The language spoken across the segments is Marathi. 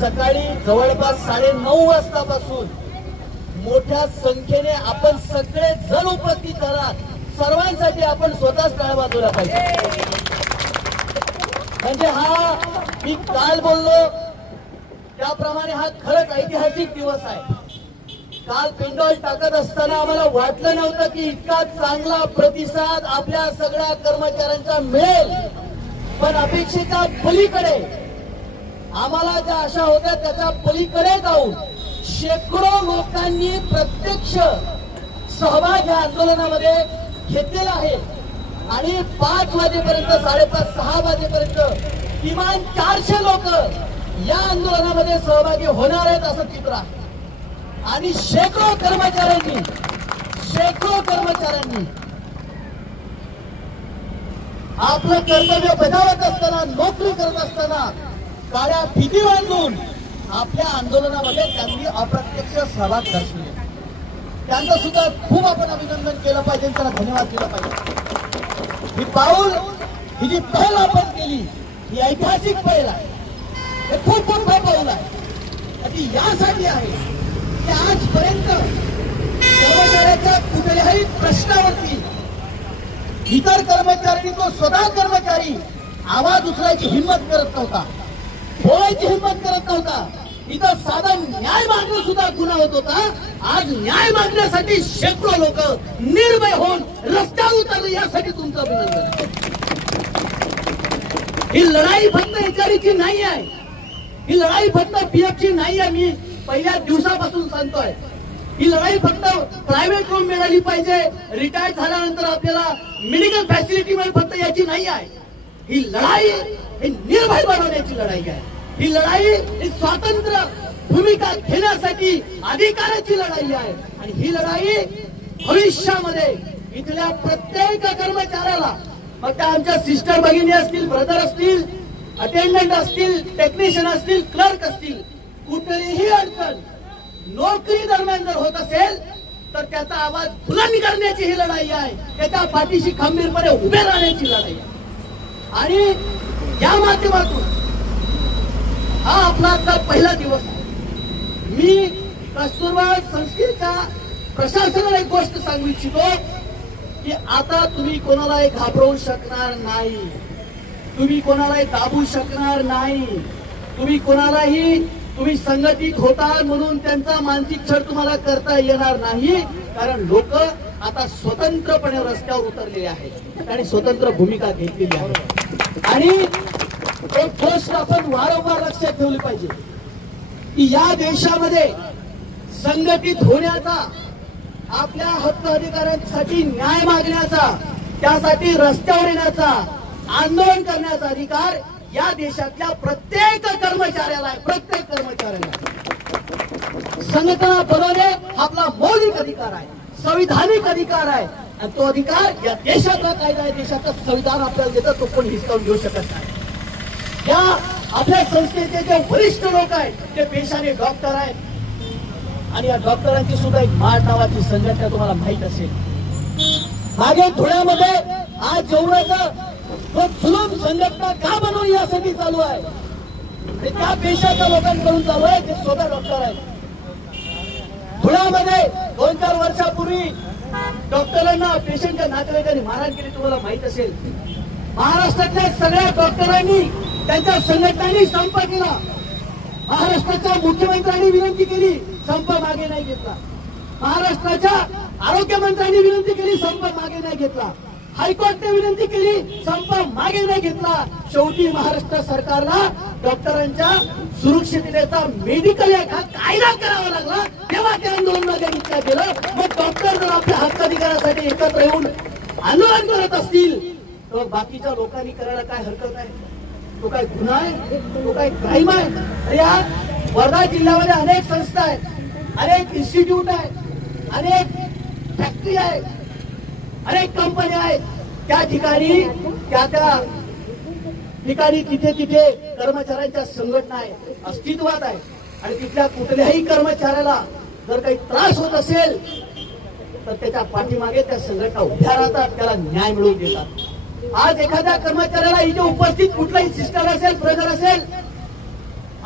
सकाळी जवळपास 9:30 वाजतापासून मोठ्या संख्येने आपण सगळे जण उपस्थित झालात. सर्वांसाठी आपण स्वतःच टाळ्या वाजवल्या पाहिजे. म्हणजे हा मी काल बोललो त्याप्रमाणे हा खरंच ऐतिहासिक दिवस आहे. काल पेंडॉल टाकत असताना आम्हाला वाटलं नव्हतं की इतका चांगला प्रतिसाद आपल्या सगळ्या कर्मचाऱ्यांचा मिळेल. पण अपेक्षेच्या पलीकडे आम्हाला ज्या आशा होत्या त्याच्या पलीकडे जाऊन शेकडो लोकांनी प्रत्यक्ष सहभाग या आंदोलनामध्ये घेतलेला आहे. आणि 5 वाजेपर्यंत 5:30 6 वाजेपर्यंत किमान 400 लोक या आंदोलनामध्ये सहभागी होणार आहेत असं चित्र आहे. आणि शेकडो कर्मचाऱ्यांनी आपलं कर्तव्य बजावत असताना, नोकरी करत असताना काळ्या फिती बांधून आपल्या आंदोलनामध्ये त्यांनी अप्रत्यक्ष सहभाग दर्शवले. त्यांचं सुद्धा खूप आपण अभिनंदन केलं पाहिजे, त्यांना धन्यवाद दिला पाहिजे. ही जी पहल आपण केली ही ऐतिहासिक पहल आहे. हे खूप मोठं पाऊल आहे. ती यासाठी आहे की आजपर्यंत कर्मचाऱ्याच्या कुठल्याही प्रश्नावरती इतर कर्मचाऱ्यांनी तो स्वतः कर्मचारी आवाज उचलायची हिंमत करत नव्हता, बोलायची हिंमत करत नव्हता. इथं साधा न्याय मागणं सुद्धा गुन्हा होत होता. आज न्याय मागण्यासाठी शेकडो लोक निर्भय होऊन रस्त्यावर उतरले. यासाठी तुमचं अभिनंदन. ही लढाई फक्त एचआरची नाही आहे, ही लढाई फक्त पीएफची नाही आहे. मी पहिल्या दिवसापासून सांगतोय ही लढाई फक्त प्रायव्हेट रूम मिळाली पाहिजे, रिटायर झाल्यानंतर आपल्याला मेडिकल फॅसिलिटी मिळेल फक्त याची नाही आहे. ही लढाई ही निर्भय बनवण्याची लढाई आहे. ही लढाई ही स्वातंत्र्य भूमिका घेण्यासाठी अधिकाराची लढाई आहे. आणि ही लढाई भविष्यामध्ये इथल्या प्रत्येक कर्मचाऱ्याला, मग त्या आमच्या सिस्टर भगिनी असतील, ब्रदर असतील, अटेंडंट असतील, टेक्निशियन असतील, क्लर्क असतील, कुठलीही अडचण नोकरी दरम्यान जर होत असेल तर त्याचा आवाज बुलंद करण्याची ही लढाई आहे. त्याच्या पाठीशी खंबीरपणे उभे राहण्याची लढाई आहे. आणि या माध्यमातून हा आपला आजचा पहिला दिवस आहे. मी कस्तुरबा संस्थेच्या प्रशासनाला एक गोष्ट सांगू इच्छितो की आता तुम्ही कोणालाही घाबरवू शकणार नाही, तुम्ही कोणालाही दाबू शकणार नाही, तुम्ही संघटित होता म्हणून त्यांचा मानसिक छळ तुम्हाला करता येणार नाही. कारण लोक आता स्वतंत्रपणे रस्त्यावर उतरलेले आहेत आणि स्वतंत्र भूमिका घेतलेली आहे. आणि एक गोष्ट आपण वारंवार लक्षात ठेवली पाहिजे की या देशामध्ये संघटित होण्याचा, आपल्या हक्क अधिकारांसाठी न्याय मागण्याचा, त्यासाठी रस्त्यावर येण्याचा, आंदोलन करण्याचा अधिकार या देशातल्या प्रत्येक कर्मचाऱ्याला आहे. प्रत्येक कर्मचाऱ्याला संघटना बनवणे आपला मौलिक अधिकार आहे, संविधानिक अधिकार आहे. आणि तो अधिकार या देशाचा कायदा आहे, देशाचं संविधान आपल्याला देतं, तो कोणी हिसकावून घेऊ शकत नाही. या आपल्या संस्थेचे जे वरिष्ठ लोक आहेत ते पेशाने डॉक्टर आहेत. आणि या डॉक्टरांची सुद्धा एक माड नावाची संघटना तुम्हाला माहित असेल. मागे धुळ्यामध्ये आज जेवणाचं जुलूम संघटना का बनवली यासाठी चालू आहे. आणि त्या पेशाच्या लोकांकडून चालू आहे, ते स्वतः डॉक्टर आहेत. धुळ्यामध्ये 2-4 वर्षापूर्वी डॉक्टरांना पेशंटच्या नातेवाईकांनी मारहाण केली, तुम्हाला माहित असेल. महाराष्ट्रातल्या सगळ्या डॉक्टरांनी, त्यांच्या संघटनांनी संप केला. महाराष्ट्राच्या मुख्यमंत्र्यांनी विनंती केली, संप मागे नाही घेतला. महाराष्ट्राच्या आरोग्यमंत्र्यांनी विनंती केली, संप मागे नाही घेतला. हायकोर्टने विनंती केली, संप मागे नाही घेतला. शेवटी महाराष्ट्र सरकारला डॉक्टरांच्या सुरक्षिततेचा मेडिकल हा कायदा करावा लागला. तेव्हा ते आंदोलन मागे घेतलं गेलं. मग डॉक्टर जर आपल्या हक्क अधिकारासाठी एकत्र येऊन आंदोलन करत असतील तर बाकीच्या लोकांनी करायला काय हरकत आहे? तो काय गुन्हा आहे? तो काय क्राईम आहे? या वर्धा जिल्ह्यामध्ये अनेक संस्था आहेत, अनेक इन्स्टिट्यूट आहेत, अनेक फॅक्टरी आहेत, अनेक कंपन्या आहेत. त्या ठिकाणी तिथे कर्मचाऱ्यांच्या संघटना आहे, अस्तित्वात आहे. आणि तिथल्या कुठल्याही कर्मचाऱ्याला जर काही त्रास होत असेल तर त्याच्या पाठीमागे त्या संघटना उभ्या राहतात, त्याला न्याय मिळवून देतात. आज एखाद्या कर्मचाऱ्याला इथे उपस्थित कुठलाही सिस्टर असेल, ब्रदर असेल,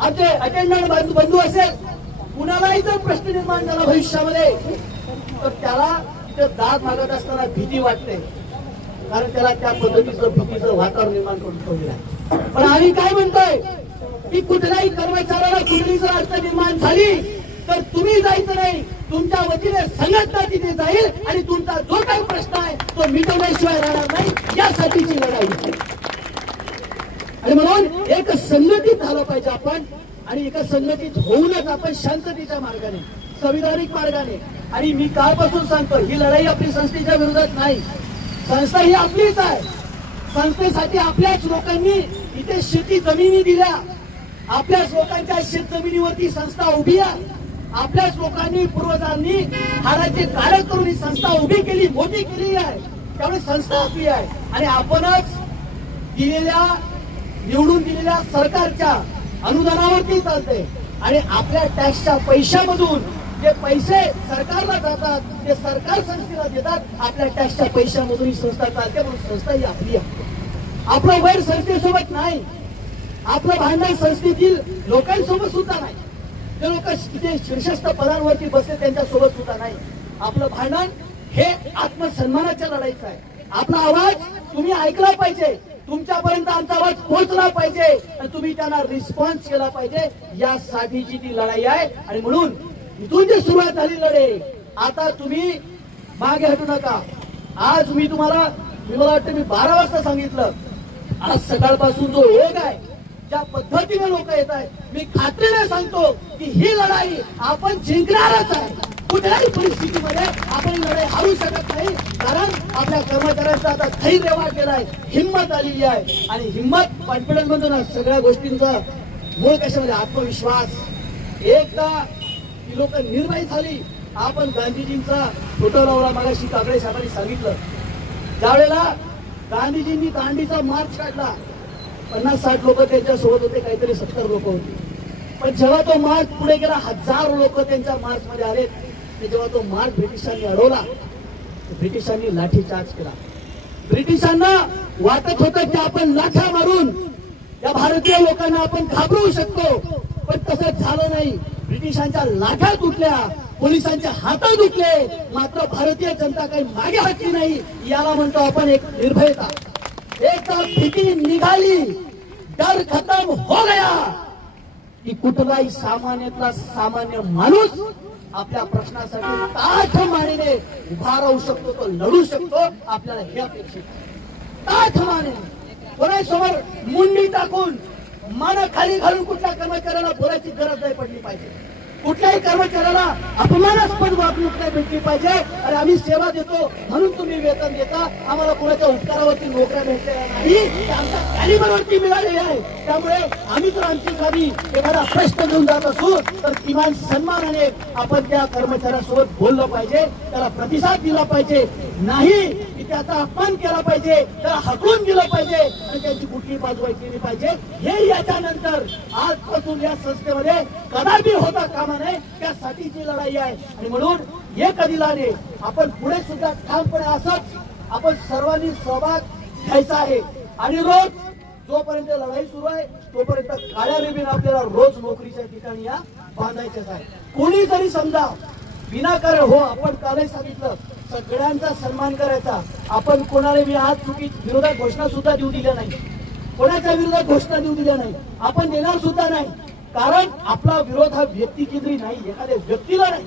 आमचे अटेंडंट बंधू असेल, कुणालाही जर प्रश्न निर्माण झाला भविष्यामध्ये तर त्याला तिथे दाद मागत असताना भीती वाटते, कारण त्याला त्या पद्धतीचं भीतीचं वातावरण निर्माण करून ठेवलेलं आहे. पण आम्ही काय म्हणतोय की कुठल्याही कर्मचाऱ्याला कुठली जर अडचण निर्माण झाली तर तुम्ही जायचं नाही, तुमच्या वतीने संघटना तिथे जाईल आणि तुमचा जो काही प्रश्न आहे तो मिटवण्याशिवाय राहणार नाही, यासाठीची लढाई आहे. आणि म्हणून एक संघटित झालं पाहिजे आपण, आणि एका संघटित होऊनच आपण शांततेच्या मार्गाने, संविधानिक मार्गाने. आणि मी कालपासून सांगतो, ही लढाई आपली संस्थेच्या विरोधात नाही, संस्था ही आपलीच आहे. संस्थेसाठी आपल्याच लोकांनी इथे शेती जमिनी दिल्या, आपल्याच लोकांच्या शेत जमिनीवरती संस्था उभी आहे, आपल्याच लोकांनी पूर्वजांनी हाडाचे काळे करून ही संस्था उभी केली, मोठी केली आहे. त्यामुळे संस्था आपली आहे आणि आपणच दिलेल्या, निवडून दिलेल्या सरकारच्या अनुदानावरती चालते. आणि आपल्या टॅक्सच्या पैशामधून जे पैसे सरकारला जातात ते सरकार संस्थेला देतात, आपल्या टॅक्सच्या पैशामधून ही संस्था चालते. म्हणून संस्था ही आपली आहे. आपलं वैर संस्थेसोबत नाही, आपलं भांडण संस्थेतील लोकांसोबत सुद्धा नाही, जे लोक तिथे शीर्षस्थ पदांवरती बसले त्यांच्यासोबत सुद्धा नाही. आपलं भांडण हे आत्मसन्मानाच्या लढाईचं आहे. आपला आवाज तुम्ही ऐकला पाहिजे, तुमच्यापर्यंत आमचा आवाज पोहोचला पाहिजे आणि तुम्ही त्यांना रिस्पॉन्स केला पाहिजे, यासाठीची ती लढाई आहे. आणि म्हणून इथून जी सुरुवात झाली लढाई, आता तुम्ही मागे हटू नका. आज मी तुम्हाला, मला वाटतं मी 12 वाजता सांगितलं, आज सकाळपासून जो ओघ आहे, ज्या पद्धतीने लोक येत आहेत, मी खात्रीने सांगतो की ही लढाई आपण जिंकणारच आहे. कुठल्याही परिस्थितीमध्ये आपण ही लढाई हारू शकत नाही, कारण आपल्या कर्मचाऱ्यांचा आता धैर्य वाढलेला आहे, हिंमत आलेली आहे. आणि हिंमत, कॉन्फिडन्स म्हणतो ना, सगळ्या गोष्टींचा मूळ कशामध्ये? आत्मविश्वास. एकदा ही लोक निर्भय झाली. आपण गांधीजींचा फोटो लावला, मगाशी काकडे साहेबांनी सांगितलं, ज्यावेळेला गांधीजींनी दांडीचा मार्च काढला, 50-60 लोक त्यांच्या सोबत होते, काहीतरी 70 लोक होते. पण जेव्हा तो मार्च पुढे गेला, हजारो लोक त्यांच्या मार्च मध्ये आले. जेव्हा तो मार्च ब्रिटिशांनी अडवला, ब्रिटिशांनी लाठीचार्ज केला. ब्रिटिशांना वाटत होतं की आपण लाठा मारून या भारतीय लोकांना आपण घाबरवू शकतो, पण तसं झालं नाही. ब्रिटिशांच्या लाठा तुटल्या, पोलिसांच्या हात तुटले, मात्र भारतीय जनता काही मागे हटली नाही. याला म्हणतो आपण एक निर्भयता. एकदा भीती निघाली, डर खत्म हो गया, की कुठलाही सामान्यातला सामान्य माणूस आपल्या प्रश्नासाठी ताठ मानेने उभा राहू शकतो, तो लढू शकतो. आपल्याला हे अपेक्षित आहे, ताठ मानेने, कोणासमोर मुंडी टाकून मान खाली घालून कुठल्या कर्मचाऱ्याला बोलायची गरज नाही पडली पाहिजे. कुठल्याही कर्मचाऱ्याला अपमानास्पद वागणूक नाही भेटली पाहिजे. आणि आम्ही सेवा देतो म्हणून तुम्ही वेतन देता, आम्हाला कोणाच्या उपकारावरती नोकऱ्या भेटलेल्या नाही, ते आमच्या कॅलिबरवरती मिळालेले आहे. त्यामुळे आम्ही जर आमची खाली एखादा प्रश्न घेऊन जात असू तर किमान सन्मानाने आपण त्या कर्मचाऱ्यासोबत बोललं पाहिजे, त्याला प्रतिसाद दिला पाहिजे, नाही की त्याचा अपमान केला पाहिजे, त्याला हकलून दिलं पाहिजे आणि त्याची कुठली बाजू केली पाहिजे. हे याच्यानंतर आजपासून या संस्थेमध्ये कदापि होता कामा नये, त्यासाठीची लढाई आहे. आणि म्हणून हे कधी लाने आपण पुढे सुद्धा ठामपणे असंच आपण सर्वांनी सहभाग घ्यायचा आहे. आणि रोज जोपर्यंत लढाई सुरू आहे तोपर्यंत काळ्या रिबीन आपल्याला रोज नोकरीच्या ठिकाणी या बांधायच्याच आहे. कोणी जरी समजा विनाकारण, हो आपण कालही सांगितलं, सगळ्यांचा सन्मान करायचा. आपण कोणाला मी आज चुकी विरोधात घोषणा सुद्धा देऊ दिल्या नाही, कोणाच्या विरोधात घोषणा देऊ दिल्या नाही, आपण देणार सुद्धा नाही. कारण आपला विरोध हा व्यक्ती केंद्री नाही, एखाद्या व्यक्तीला नाही.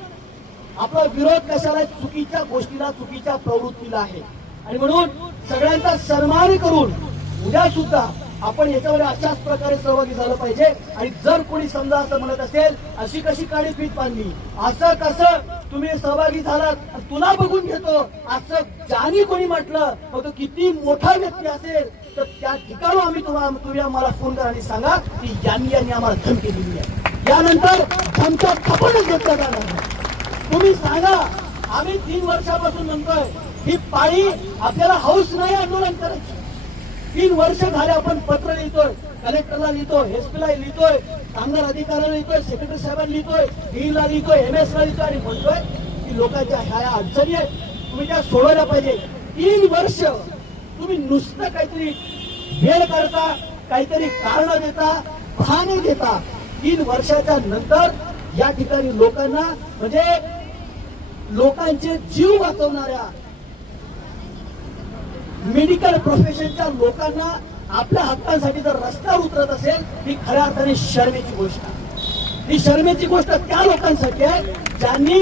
आपला विरोध कशाला? चुकीच्या गोष्टीला, चुकीच्या प्रवृत्तीला आहे. आणि म्हणून सगळ्यांचा सन्मान करून उद्या सुद्धा आपण याच्यामध्ये अशाच प्रकारे सहभागी झालं पाहिजे. आणि जर कोणी समजा असं म्हणत असेल, अशी कशी काळी फीत बांधली, असं कसं तुम्ही सहभागी झालात, तुला बघून घेतो, असं ज्याने कोणी म्हटलं, मग तो किती मोठा व्यक्ती असेल तर त्या ठिकाणी आम्ही तुम्ही आम्हाला फोन करा आणि सांगा की यांनी आम्हाला धमकी दिली आहे. यानंतर धमक्या खपवूनच घेतल्या जाणार. तुम्ही सांगा, आम्ही 3 वर्षापासून म्हणतोय ही पाळी आपल्याला हौस नाही आंदोलन करायची. 3 वर्ष झाले आपण पत्र लिहितोय, कलेक्टरला लिहितोय, एसपीला लिहितोय, कामगार अधिकाऱ्याला लिहितोय, सेक्रेटरी साहेबांना लिहितोय, डीला लिहितोय, एमएसला लिहितोय आणि म्हणतोय की लोकांच्या ह्या अडचणी आहेत, तुम्ही त्या सोडवल्या पाहिजे. 3 वर्ष तुम्ही नुसतं काहीतरी वेळ करता, काहीतरी कारण देता, बहाणे देता. 3 वर्षाच्या नंतर या ठिकाणी लोकांना म्हणजे लोकांचे जीव वाचवणाऱ्या मेडिकल प्रोफेशनच्या लोकांना आपल्या हक्कांसाठी जर रस्त्यावर उतरत असेल ही खऱ्या अर्थाने शर्मेची गोष्ट आहे। ही शर्मेची गोष्ट त्या लोकांसाठी आहे ज्यांनी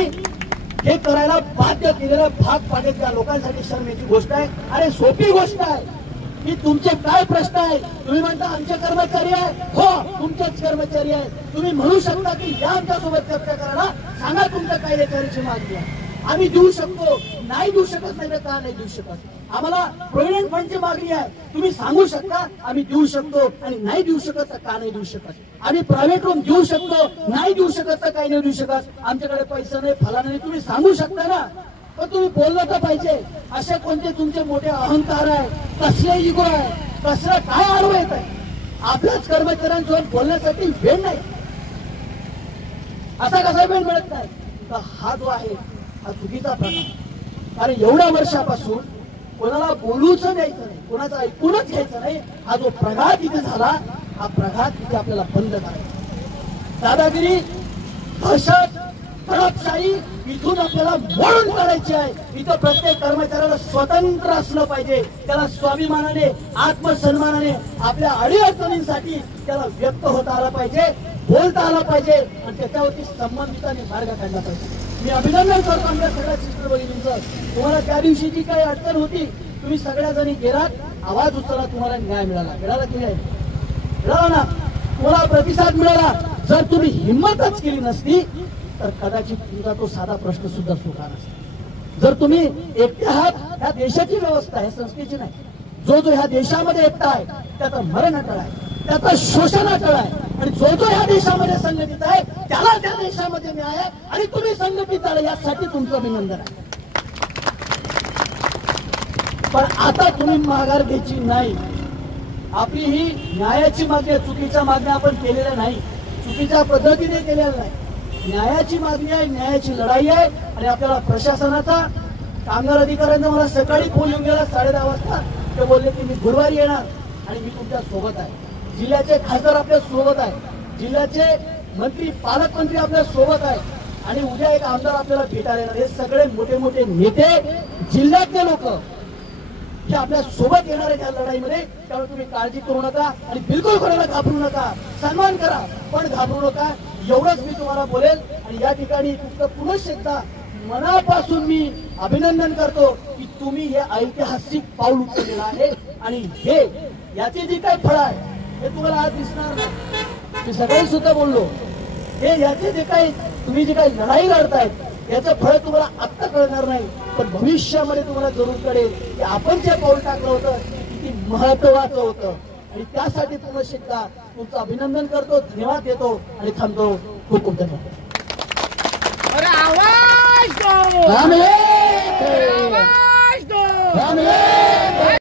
हे करायला बाध्य केलेलं भाग पाडले त्या लोकांसाठी शर्मेची गोष्ट आहे। अरे सोपी गोष्ट आहे की तुमचे काय प्रश्न आहे, तुम्ही म्हणता आमचे कर्मचारी आहे, हो तुमचेच कर्मचारी आहे, तुम्ही म्हणू शकता की या आमच्यासोबत चर्चा करायला सांगा तुमचं काय याच्याची मागणी आहे, आम्ही देऊ शकतो, नाही देऊ शकत नाही तर का नाही देऊ शकत, आम्हाला प्रोव्हिडंट फंडची मागणी आहे, तुम्ही सांगू शकता आम्ही देऊ शकतो आणि नाही देऊ शकत तर का नाही देऊ शकत, आम्ही प्रायव्हेट रूम देऊ शकतो, नाही देऊ शकत तर काही नाही देऊ शकत, आमच्याकडे पैसा नाही फलाना नाही, तुम्ही सांगू शकता ना, पण तुम्ही बोललं तर पाहिजे। असे कोणते तुमचे मोठे अहंकार आहे, कसले इगो आहे, कसलं काय आडवं येत आहे, आपल्याच कर्मचाऱ्यांसोबत बोलण्यासाठी वेळ नाही, असा कसा वेळ मिळत नाही, तर हा जो आहे हा चुकीचा प्रकार। कारण एवढ्या वर्षापासून कोणाला बोलूच द्यायचं नाही, कोणाचं ऐकूनच घ्यायचं नाही, हा जो प्रघात इथे झाला हा प्रघात इथे आपल्याला बंद करायचा। दादागिरी, दहशत, दडपशाही इथून आपल्याला मोडून काढायची आहे। इथं प्रत्येक कर्मचाऱ्याला स्वतंत्र असलं पाहिजे, त्याला स्वाभिमानाने आत्मसन्मानाने आपल्या अडीअडचणींसाठी त्याला व्यक्त होता आला पाहिजे, बोलता आला पाहिजे आणि त्याच्यावरती संबंधितांनी मार्ग काढला पाहिजे। मी अभिनंदन करतो आमच्या सगळ्या सिस्टर भगिनींचं, तुम्हाला त्या दिवशी जी काही अडचण होती तुम्ही सगळ्या जणी गेलात, आवाज उचलला, तुम्हाला न्याय मिळाला, मिळाला की नाही, मिळाला ना, तुम्हाला प्रतिसाद मिळाला। जर तुम्ही हिंमतच केली नसती तर कदाचित तुमचा तो साधा प्रश्न सुद्धा सुटला नसता। जर तुम्ही एकटे आहात, ह्या देशाची व्यवस्था आहे, संस्थेची नाही, जो जो ह्या देशामध्ये एकटा आहे त्याचं मरण अटळ आहे, त्याचं शोषण अटळ आहे, आणि जो जो ह्या देशामध्ये संघटित आहे त्याला त्या देशामध्ये न्याय आहे, आणि तुम्ही संघटित आले यासाठी तुमचं अभिनंदन आहे। पण आता तुम्ही माघार घ्यायची नाही, आपली ही न्यायाची मागणी, चुकीच्या मागण्या आपण केलेल्या नाही, चुकीच्या पद्धतीने केलेल्या नाही, न्यायाची मागणी आहे, न्यायाची लढाई आहे। आणि आपल्याला प्रशासनाचा, कामगार अधिकाऱ्यांचा मला सकाळी फोन येऊन गेला 10:30 वाजता, ते बोलले की मी गुरुवारी येणार आणि मी तुमच्या सोबत आहे, जिल्ह्याचे खासदार आपल्या सोबत आहे, जिल्ह्याचे मंत्री पालकमंत्री आपल्या सोबत आहे, आणि उद्या एक आमदार आपल्याला भेटायला येणार, हे सगळे मोठे मोठे नेते जिल्ह्यातले लोक हे आपल्या सोबत येणार आहे त्या लढाईमध्ये। त्यामुळे तुम्ही काळजी करू नका आणि बिलकुल कोणाला घाबरू नका, सन्मान करा पण घाबरू नका, एवढंच मी तुम्हाला बोलेल। आणि या ठिकाणी तुमचं पुनश्च एकदा मनापासून मी अभिनंदन करतो की तुम्ही हे ऐतिहासिक पाऊल उचललेलं आहे, आणि हे याची जी काही फळ आहे हे तुम्हाला आज दिसणार नाही, मी सगळ्यांनी सुद्धा बोललो, हे याचे जे काही तुम्ही जी काही लढाई लढतायत याचं फळ तुम्हाला आत्ता कळणार नाही, पण भविष्यामध्ये तुम्हाला जरूर कळेल की आपण जे पाऊल टाकलं होतं किती महत्वाचं होतं। आणि त्यासाठी पुनश्च एकदा तुमचं अभिनंदन करतो, धन्यवाद देतो आणि थांबतो। खूप खूप धन्यवाद।